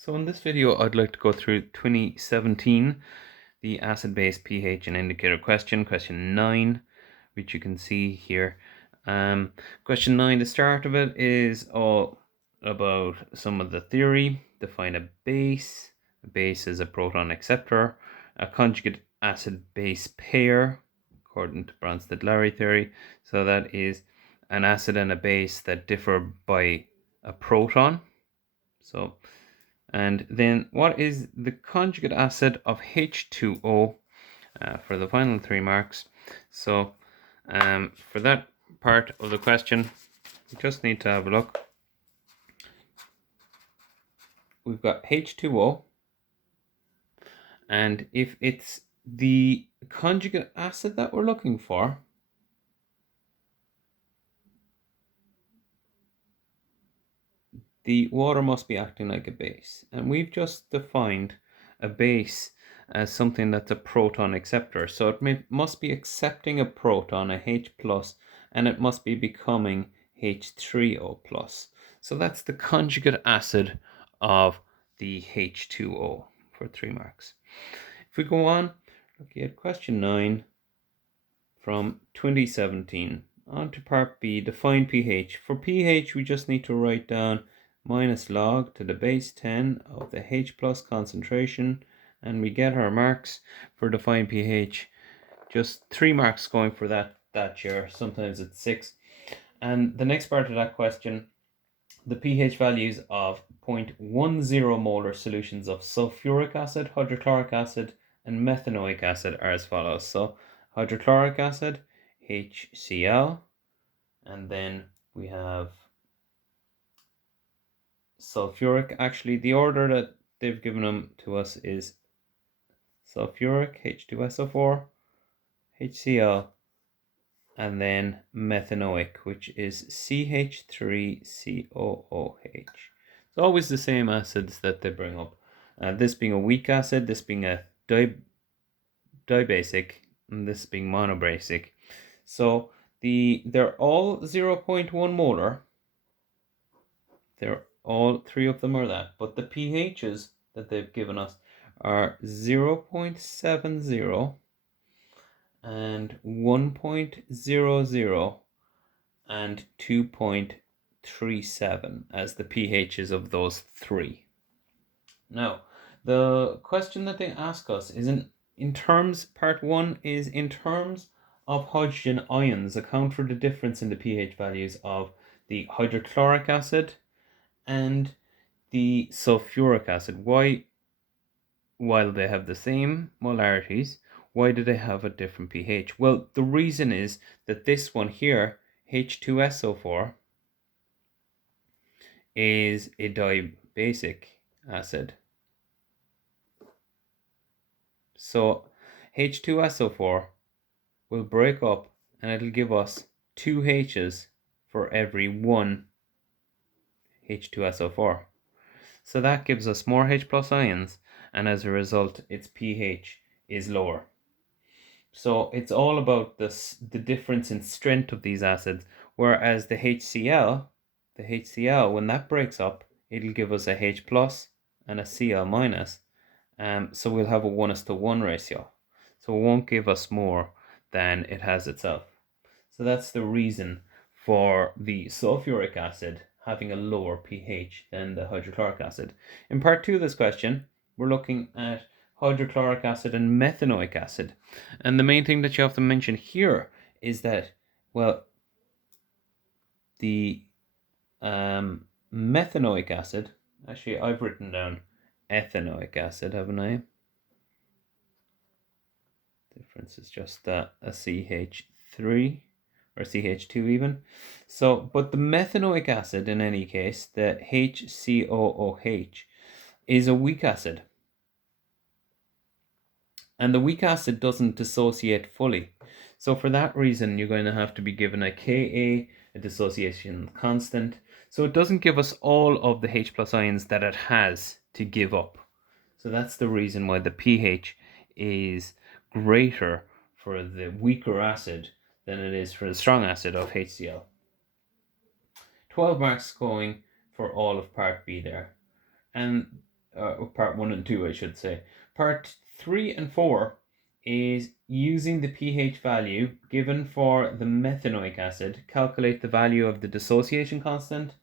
So in this video, I'd like to go through 2017, the acid-base pH and indicator question 9, which you can see here. Question 9, the start of it is all about some of the theory. Define a base. A base is a proton acceptor. A conjugate acid-base pair, according to Bronsted-Lowry theory. So that is an acid and a base that differ by a proton. And then what is the conjugate acid of H2O for the final 3 marks? So for that part of the question, we just need to have a look. We've got H2O, and if it's the conjugate acid that we're looking for, the water must be acting like a base. And we've just defined a base as something that's a proton acceptor. So it must be accepting a proton, a H+, and it must be becoming H3O+. So that's the conjugate acid of the H2O for 3 marks. If we go on, looking at question 9 from 2017. On to part B, define pH. For pH, we just need to write down minus log to the base 10 of the H+ concentration, and we get our marks for define pH. Just 3 marks going for that year, sometimes it's 6. And the next part of that question, the pH values of 0.10 molar solutions of sulfuric acid, hydrochloric acid, and methanoic acid are as follows. So hydrochloric acid, HCl, and then we have sulfuric. Actually, the order that they've given them to us is sulfuric, H2SO4, HCl, and then methanoic, which is CH3COOH. It's always the same acids that they bring up. This being a weak acid, this being a dibasic, and this being monobasic. So they're all 0.1 molar. They're all 3 of them are that, but the pHs that they've given us are 0.70 and 1.00 and 2.37 as the pHs of those 3. Now, the question that they ask us is in terms, part 1 is in terms of hydrogen ions, account for the difference in the pH values of the hydrochloric acid and the sulfuric acid. Why, while they have the same molarities, why do they have a different pH? Well, the reason is that this one here, H2SO4, is a dibasic acid. So H2SO4 will break up and it'll give us 2 H's for every 1 H2SO4. So that gives us more H+ ions, and as a result its pH is lower. So it's all about the difference in strength of these acids, whereas the HCl, when that breaks up, it'll give us a H+ and a Cl-. So we'll have a 1:1 ratio. So it won't give us more than it has itself. So that's the reason for the sulfuric acid having a lower pH than the hydrochloric acid. In part 2 of this question, we're looking at hydrochloric acid and methanoic acid. And the main thing that you have to mention here is that, well, the methanoic acid, actually I've written down ethanoic acid, haven't I? Difference is just a CH3 or CH2 even. So, but the methanoic acid in any case, the HCOOH, is a weak acid. And the weak acid doesn't dissociate fully. So for that reason, you're going to have to be given a Ka, a dissociation constant. So it doesn't give us all of the H+ ions that it has to give up. So that's the reason why the pH is greater for the weaker acid than it is for the strong acid of HCl. 12 marks going for all of part B there. And part 1 and 2, I should say. Part 3 and 4 is using the pH value given for the methanoic acid, calculate the value of the dissociation constant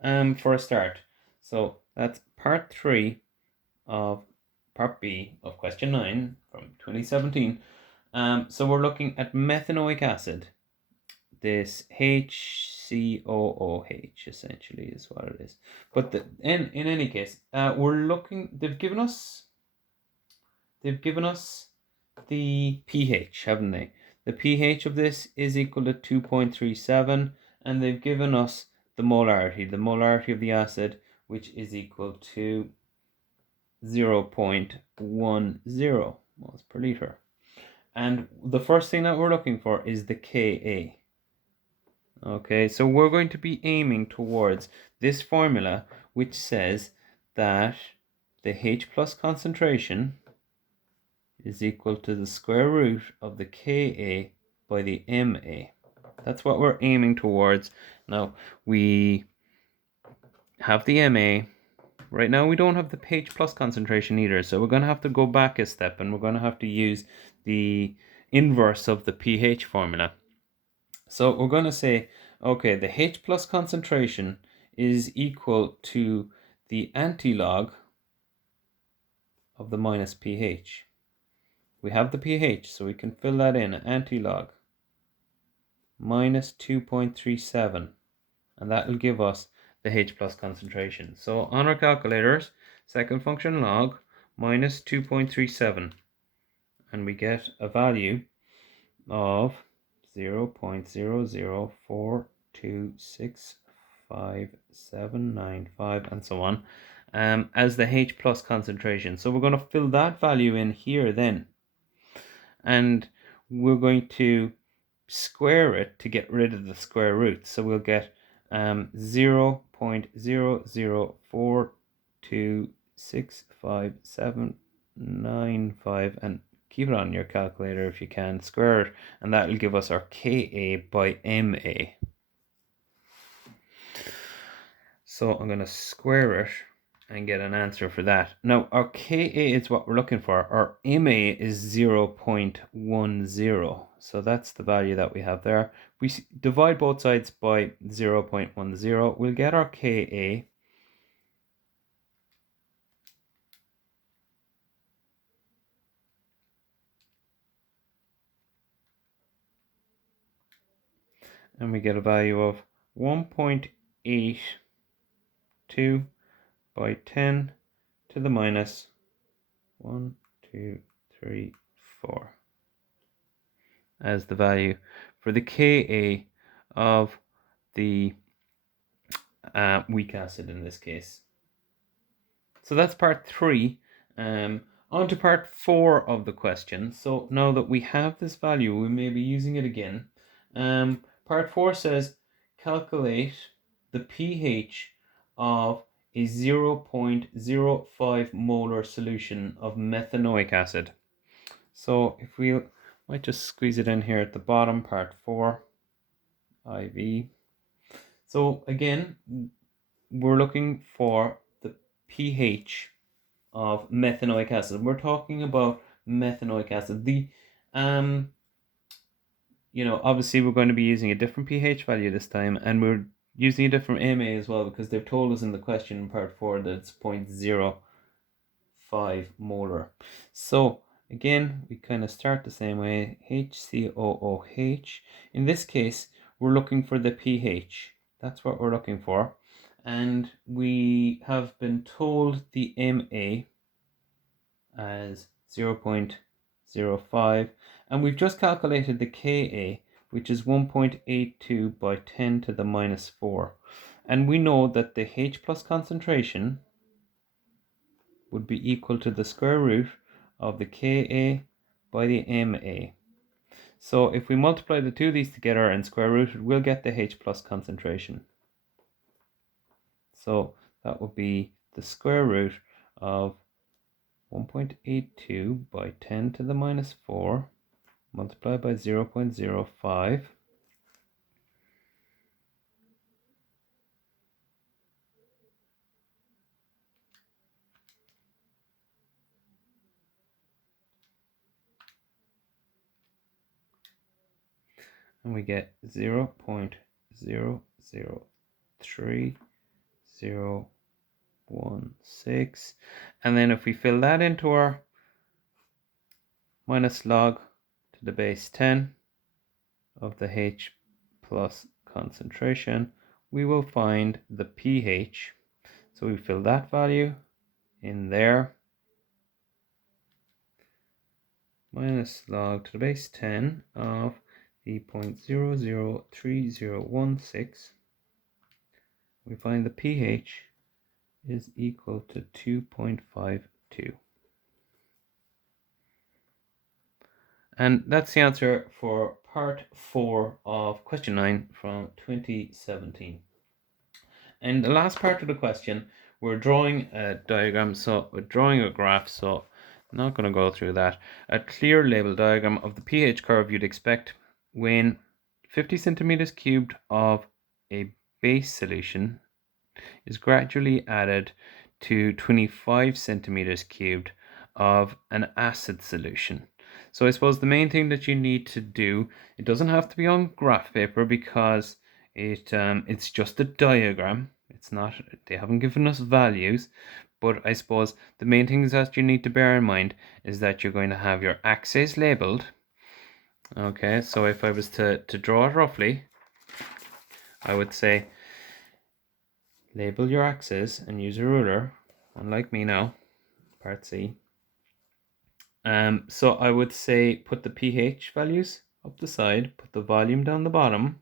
for a start. So that's part 3 of part B of question 9 from 2017. So we're looking at methanoic acid. This HCOOH essentially is what it is. But in any case, we're looking. They've given us the pH, haven't they? The pH of this is equal to 2.37, and they've given us the molarity of the acid, which is equal to 0.10 moles per liter. And the first thing that we're looking for is the Ka. Okay, so we're going to be aiming towards this formula, which says that the H plus concentration is equal to the square root of the Ka by the Ma. That's what we're aiming towards. Now, we have the Ma. Right now, we don't have the H plus concentration either, so we're going to have to go back a step, and we're going to have to use the inverse of the pH formula. So we're going to say, okay, the H plus concentration is equal to the antilog of the minus pH. We have the pH, so we can fill that in, antilog minus 2.37, and that will give us the H plus concentration. So on our calculators, second function log minus 2.37, and we get a value of 0.004265795 and so on, as the H plus concentration. So we're going to fill that value in here then, and we're going to square it to get rid of the square root. So we'll get 0.004265795, and keep it on your calculator if you can, square it, and that will give us our Ka by Ma. So I'm going to square it and get an answer for that. Now, our Ka is what we're looking for. Our Ma is 0.10. So that's the value that we have there. We divide both sides by 0.10. We'll get our Ka. And we get a value of 1.82 by 10 to the minus 1, 2, 3, 4 as the value for the Ka of the weak acid in this case. So that's part 3. On to part 4 of the question. So now that we have this value, we may be using it again. Part 4 says calculate the pH of a 0.05 molar solution of methanoic acid. So if we might just squeeze it in here at the bottom, part 4, IV. So again, we're looking for the pH of methanoic acid. We're talking about methanoic acid. Obviously we're going to be using a different pH value this time, and we're using a different Ma as well, because they've told us in the question in part 4 that it's 0.05 molar. So again, we kind of start the same way, HCOOH. In this case, we're looking for the pH. That's what we're looking for. And we have been told the Ma as 0.05, and we've just calculated the Ka, which is 1.82 by 10 to the minus 4. And we know that the H plus concentration would be equal to the square root of the Ka by the Ma. So if we multiply the two of these together and square root it, we'll get the H plus concentration. So that would be the square root of 1.82 by 10 to the minus 4 multiplied by 0.05 and we get 0.003016. And then if we fill that into our minus log to the base 10 of the H plus concentration, we will find the pH. So we fill that value in there, minus log to the base 10 of the 0.003016. We find the pH is equal to 2.52. And that's the answer for part 4 of question 9 from 2017. And the last part of the question, we're drawing a diagram, so we're drawing a graph, so I'm not going to go through that. A clear label diagram of the pH curve you'd expect when 50 centimeters cubed of a base solution is gradually added to 25 centimeters cubed of an acid solution. So I suppose the main thing that you need to do, it doesn't have to be on graph paper because it's just a diagram. It's not, they haven't given us values, but I suppose the main things that you need to bear in mind is that you're going to have your axes labeled. Okay, so if I was to draw it roughly, I would say label your axes and use a ruler, unlike me now, part C. So I would say put the pH values up the side, put the volume down the bottom,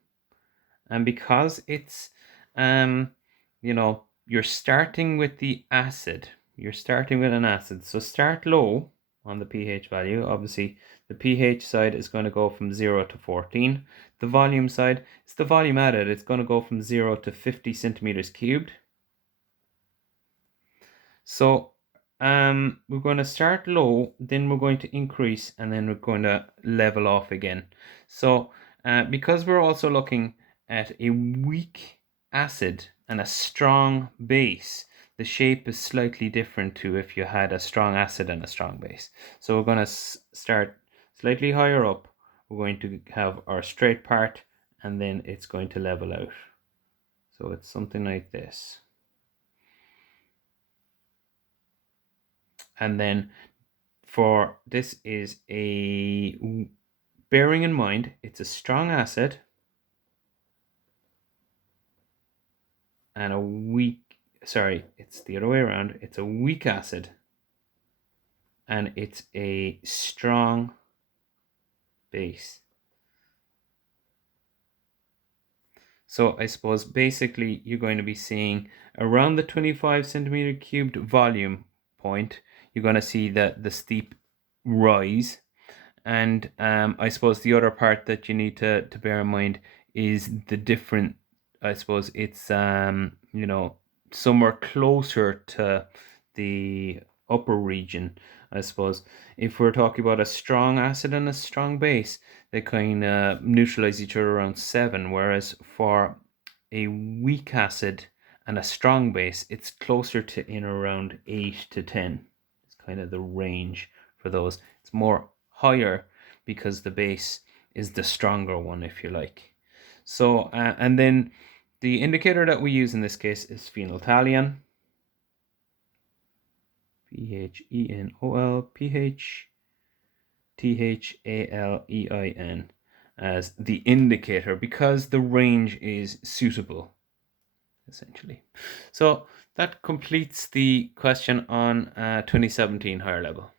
and because it's you're starting with the acid, you're starting with an acid, so start low on the pH value. Obviously the pH side is going to go from 0 to 14. The volume side, it's the volume added, it's going to go from 0 to 50 centimeters cubed. So we're going to start low, then we're going to increase, and then we're going to level off again. So because we're also looking at a weak acid and a strong base, the shape is slightly different to if you had a strong acid and a strong base. So we're going to start slightly higher up. We're going to have our straight part, and then it's going to level out. So it's something like this. And then for this is bearing in mind, it's a strong acid and it's the other way around. It's a weak acid and it's a strong base. So I suppose basically you're going to be seeing around the 25 centimeter cubed volume point, you're going to see the steep rise. And I suppose the other part that you need to bear in mind is the different, I suppose it's somewhere closer to the upper region. I suppose if we're talking about a strong acid and a strong base, they kind of neutralize each other around 7, whereas for a weak acid and a strong base, it's closer to in around 8 to 10. It's kind of the range for those. It's more higher because the base is the stronger one, if you like. So and then the indicator that we use in this case is phenolphthalein, phenolphthalein, as the indicator because the range is suitable, essentially. So that completes the question on 2017 higher level.